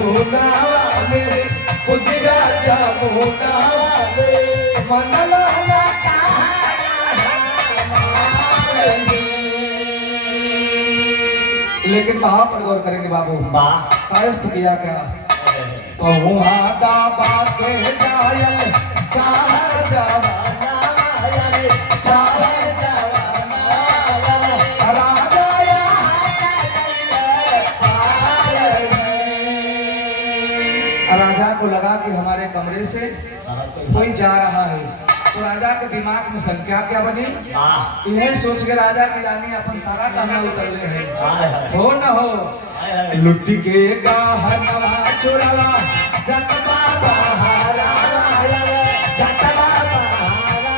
सोना वाले खुद राजा मोना वाले मन लाला लेकिन वहां पर गौर करेंगे बाबू कायस्थ किया क्या दाबा के जायल राजा को लगा कि हमारे कमरे से कोई जा रहा है तो राजा के दिमाग में संख्या क्या बनी यह सोच के राजा की रानी अपन सारा कहना उतर ले है हो न हो लुट्टी के गहनवा चुरावा जतबा बहारा जतबा बहारा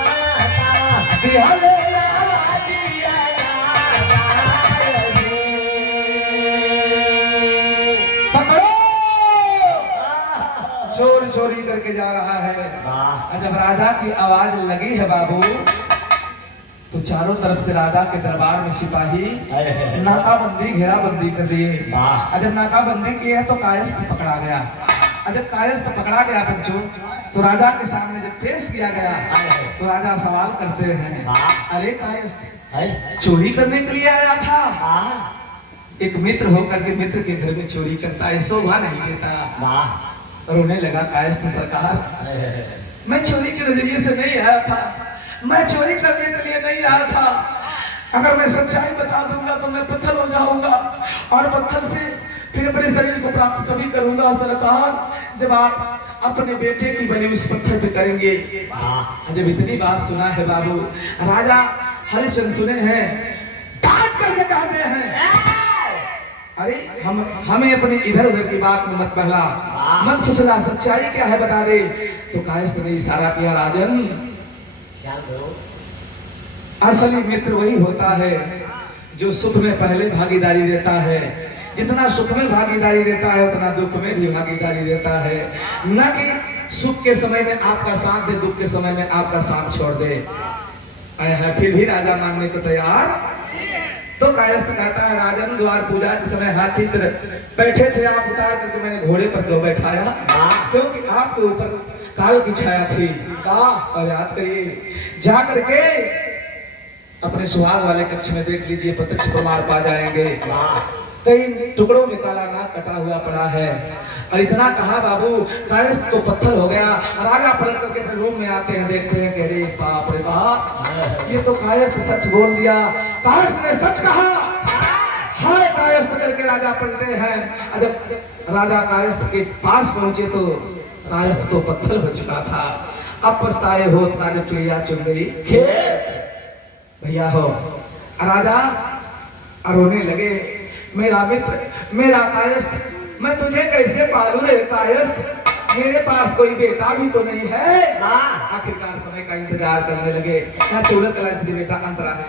दिहले चोरी चोरी करके जा रहा है। जब राजा की आवाज लगी है बाबू तो चारों तरफ से राजा के दरबार में सिपाही नाकाबंदी घेराबंदी कर दिए। जब नाकाबंदी की है तो कायस्थ पकड़ा गया। जब कायस्थ पकड़ा गया बच्चों तो राजा के सामने जब पेश किया गया तो राजा सवाल करते हैं अरे कायस्थ चोरी करने के लिए आया था? एक मित्र होकर के मित्र के घर में चोरी करता है शोभा नहीं देता। रोने लगा कायस्थ सरकार मैं चोरी के नजरिए से नहीं आया था, मैं चोरी करने के लिए नहीं आया था। अगर मैं सच्चाई बता दूंगा तो मैं पत्थर हो जाऊंगा और पत्थर से फिर अपने शरीर को प्राप्त कभी करूंगा सरकार जब आप अपने बेटे की बलि उस पत्थर पे करेंगे। जब इतनी बात सुना है बाबू राजा हरिश्चंद्र सुने हैं डांट करके कहते हैं अरे हमें अपने इधर उधर की बात में मत बहला मत फुसला सच्चाई क्या है बता दे। तो कायस्थ ने इशारा किया राजन क्या करो असली मित्र वही होता है जो सुख में पहले भागीदारी देता है। जितना सुख में भागीदारी देता है उतना दुख में भी भागीदारी देता है, न कि सुख के समय में आपका साथ दे दुख के समय में आपका साथ छोड़ दे। फिर भी राजा मानने को तैयार। तो कायस्थ कहता है राजन द्वार पूजा के समय हाथी बैठे थे आप उतार करके मैंने घोड़े पर क्यों बैठाया? क्योंकि आपके ऊपर काल की छाया थी। और याद करिए जा करके अपने सुहाग वाले कक्ष में देख लीजिए प्रत्यक्ष प्रमाण पा जाएंगे। कई टुकड़ों में काला नाक कटा हुआ पड़ा है। और इतना कहा बाबू कायस्थ तो पत्थर हो गया। राजा पलट करके अपने रूम में आते हैं देखते हैं कि अरे बाप रे बाप ये तो कायस्थ सच बोल दिया, कायस्थ ने सच कहा। हाय कायस्थ करके राजा पलटे हैं। जब राजा कायस्थ के पास पहुंचे तो कायस्थ तो पत्थर हो चुका था। अब पछताए हो जब चिड़िया चुन गई भैया हो। राजा रोने लगे मेरा मित्र मेरा कायस्थ मैं तुझे कैसे पालूं रे कायस्थ, मेरे पास कोई बेटा भी तो नहीं है। आखिरकार समय का इंतजार करने लगे। क्या चौरत कला बेटा अंतरा है